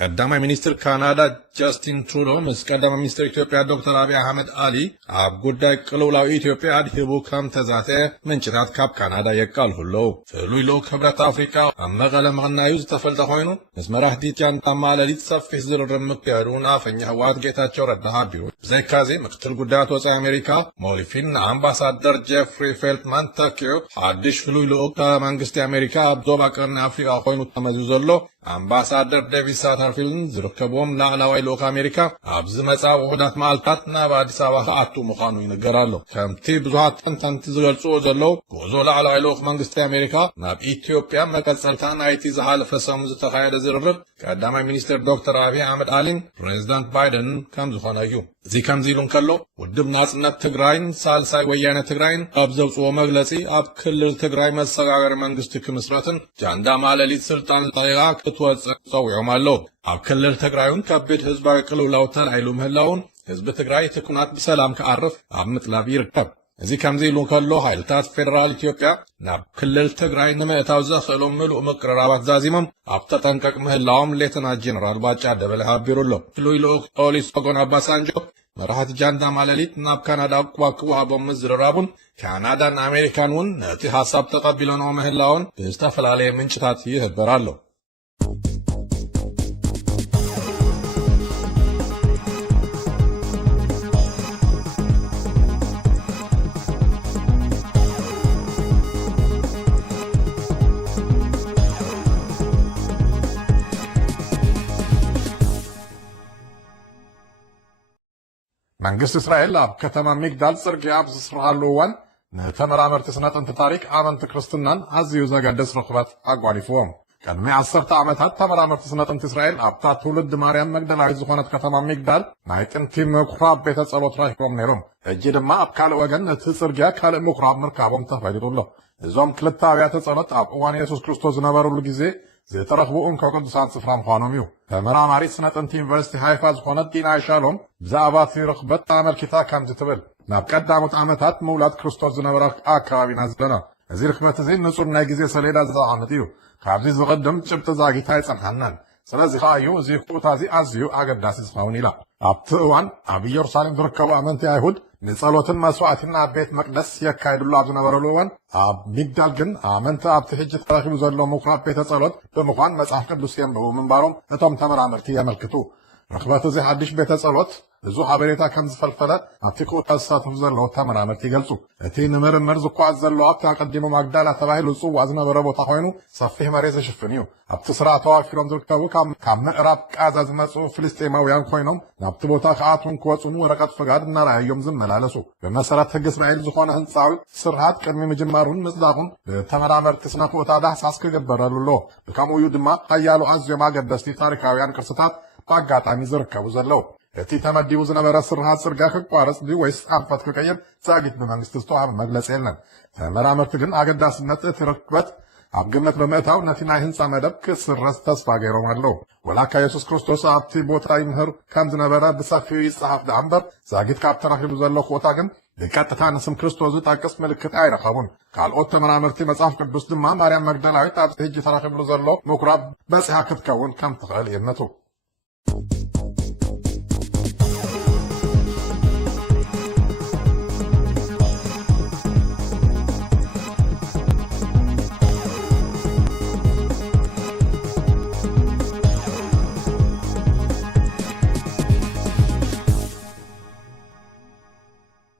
ቀዳማይ ሚኒስትር ካናዳ ጃስቲን ትሩዶ ምስ ቀዳማይ ሚኒስትር ኢትዮጵያ ዶክተር አብይ አህመድ አሊ ኣብ ጉዳይ ቅልውላዊ ኢትዮጵያ ኣድሂቡ ከም ተዛተየ ምንጭታት ካብ ካናዳ የቃልሁለው ፍሉይ ልኡክ ሕብረት ኣፍሪካ ኣብ መቐለ ምቕናዩ ዝተፈልጠ ኮይኑ ምስ መራሕቲ ጃንታ ማለሊት ሰፊሕ ዝርርብ ምክያዱን ኣፈኛ ህወሓት ጌታቸው ረዳ ሓቢሩ ብዘይካዚ ምክትል ጉዳያት ወፃኢ ኣሜሪካ ሞሊፊን ኣምባሳደር ጀፍሪ ፌልትማን ተኪኡ ሓድሽ ፍሉይ ልኡክ መንግስቲ ኣሜሪካ ኣብ ዞባ ቀርኒ ኣፍሪቃ ኮይኑ ተመዚዩ ዘሎ ኣምባሳደር ዴቪድ ሳተርፊልድን ዝርከብዎም ላዕለዋይ ልኡክ ኣሜሪካ ኣብ ዝመጻ ውሕዳት መዓልትታት ናብ ኣዲስ ኣበባ ክኣቱ ምዃኑ ይንገር ኣሎ። ከምቲ ብዙሓት ተንተንቲ ዝገልጽዎ ዘለው ጉዕዞ ላዕለዋይ ልኡክ መንግስቲ ኣሜሪካ ናብ ኢትዮጵያ መቀጸልታ ናይቲ ዝሓለፈ ሰሙን ዝተኻየደ ዝርርብ ቀዳማይ ሚኒስትር ዶክተር አብይ አህመድ አሊን ፕሬዚዳንት ባይደን ከም ዝኾነ እዩ። እዚ ከምዚ ኢሉ እንከሎ ውድብ ናጽነት ትግራይን ሳልሳይ ወያነ ትግራይን ኣብ ዘውፅዎ መግለጺ ኣብ ክልል ትግራይ መሰጋገሪ መንግስቲ ክምስረትን ጃንዳ ማለሊት ስልጣን ጠይቓ ክትወፅእ ፀዊዖም ኣለዉ። ኣብ ክልል ትግራይን ከቢድ ህዝባዊ ቅልውላው ተላዒሉ ምህላውን ህዝቢ ትግራይ እቲ ኩናት ብሰላም ክዓርፍ ኣብ ምጥላብ ይርከብ። እዚ ከምዚ ኢሉ እንከሎ ሓይልታት ፌደራል ኢትዮጵያ ናብ ክልል ትግራይ ንምእታው ዘኽእሎም ምሉእ ምቅርራባት ዛዚሞም ኣብ ተጠንቀቕ ምህላዎም ሌተናንት ጀነራል ባጫ ደበለ ሓቢሩ ኣሎ። ፍሉይ ልኡክ ኦሉሴጉን ኦባሳንጆ መራሕቲ ጃንዳ ማለሊት ናብ ካናዳ ክወሃቦም ምዝርራቡን ካናዳን ኣሜሪካን እውን ነቲ ሓሳብ ተቐቢለንዎ ምህላውን ብዝተፈላለየ ምንጭታት ይህበር ኣሎ። መንግስት እስራኤል ኣብ ከተማ ሚግዳል ጽርግያ ኣብ ዝስራሓሉ እዋን ንተመራመርቲ ስነ ጥንቲ ታሪክ ኣመንቲ ክርስትናን ኣዝዩ ዘገድስ ርኽበት ኣጓሊፍዎም። ቅድሚ 10 ዓመታት ተመራመርቲ ስነ ጥንቲ እስራኤል ኣብታ ትውልድ ማርያም መግደላዊት ዝኾነት ከተማ ሚግዳል ናይ ጥንቲ ምኩራብ ቤተ ጸሎት ረኺቦም ነይሮም። ሕጂ ድማ ኣብ ካልእ ወገን እቲ ጽርግያ ካልእ ምኩራብ ምርካቦም ተፈሊጡ ኣሎ። እዞም ክልተ ኣብያተ ጸሎት ኣብ እዋን ኢየሱስ ክርስቶስ ዝነበሩሉ ግዜ ዝተረኽቡን ከቅዱሳን ስፍራ ምዃኖም እዩ። ተመራማሪት ስነ ጥንቲ ዩኒቨርሲቲ ሃይፋ ዝኾነት ዲና ሻሎም ብዛዕባ እቲ ርኽበት ኣመልኪታ ከምዚ ትብል ናብ ቀዳሞት ዓመታት ምውላድ ክርስቶስ ዝነበረ ኣከባቢና ዘለና እዚ ርኽበት እዚ ንጹር ናይ ግዜ ሰሌዳ ዘቕምጥ እዩ። ካብዚ ዝቕድም ጭብጢ ዛጊታ ኣይጸንሐናን። ስለዚ ከዓ እዩ እዚ ኩታ እዚ ኣዝዩ ኣገዳሲ ዝኸውን ኢላ። ኣብቲ እዋን ኣብ ኢየሩሳሌም ዝርከቡ ኣመንቲ ኣይሁድ ንጸሎትን መስዋዕትን ኣብ ቤት መቅደስ የካይድሉ ኣብ ዝነበረሉ እዋን ኣብ ሚግዳል ግን ኣመንቲ ኣብቲ ሕጂ ተረኺቡ ዘሎ ምኩራብ ቤተ ጸሎት ብምዃን መጽሓፍ ቅዱስ የንብቡ ምንባሮም እቶም ተመራመርቲ የመልክቱ። ርኽበት እዚ ሓድሽ ቤተ ጸሎት ብዙ ሓበሬታ ከም ዝፈልፈለ ኣብቲ ኩታ ዝሳተፉ ዘለዉ ተመራመርቲ ይገልጹ። እቲ ንምርምር ዝኳዓዝ ዘሎ ኣብቲ ኣቀዲሙ ማግዳላ ተባሂሉ ዝጽዋዕ ዝነበረ ቦታ ኮይኑ ሰፊሕ መሬት ዝሽፍን እዩ። ኣብቲ ስራሕ ተዋፊሮም ዝርከቡ ካብ ምዕራብ ቃዛ ዝመፁ ፍልስጤማውያን ኮይኖም ናብቲ ቦታ ክኣትውን ክወፁን ወረቐት ፍቃድ እናረኣዮም ዝመላለሱ። ብመሰረት ሕጊ እስራኤል ዝኾነ ህንፃዊ ስርሓት ቅድሚ ምጅማሩን ምጽዳቑን ብተመራመርቲ ስነ ኩታ ዳህሳስ ክግበረሉ ኣሎ። ከምኡ እዩ ድማ ሓያሉ ኣዝዮም ኣገደስቲ ታሪካውያን ቅርስታት ብኣጋጣሚ ዝርከቡ ዘለዉ። እቲ ተመዲቡ ዝነበረ ስርሓት ጽርግያ ክቋረጽ ወይስ ኣንፈት ክቀይር ዛጊት ብመንግስቲ ዝተዋህበ መግለጺ የለን። ተመራመርቲ ግን ኣገዳስነት እቲ ርክበት ኣብ ግምት ብምእታው ነቲ ናይ ህንፃ መደብ ክስረዝ ተስፋ ገይሮም ኣለዉ። ወላካ ኢየሱስ ክርስቶስ ኣብቲ ቦታ ይምህር ከም ዝነበረ ብሰፊኡ ይጸሓፍ ዳ እምበር ዛጊት ካብ ተረኺቡ ዘሎ ኩታ ግን ብቀጥታ ንስም ክርስቶስ ዝጠቅስ ምልክት ኣይረኸቡን። ካልኦት ተመራመርቲ መጽሓፍ ቅዱስ ድማ ማርያም መግደላዊት ኣብዚ ሕጂ ተረኺብሉ ዘሎ ምኩራብ በፂሓ ክትከውን ከም ትኽእል የነቱ።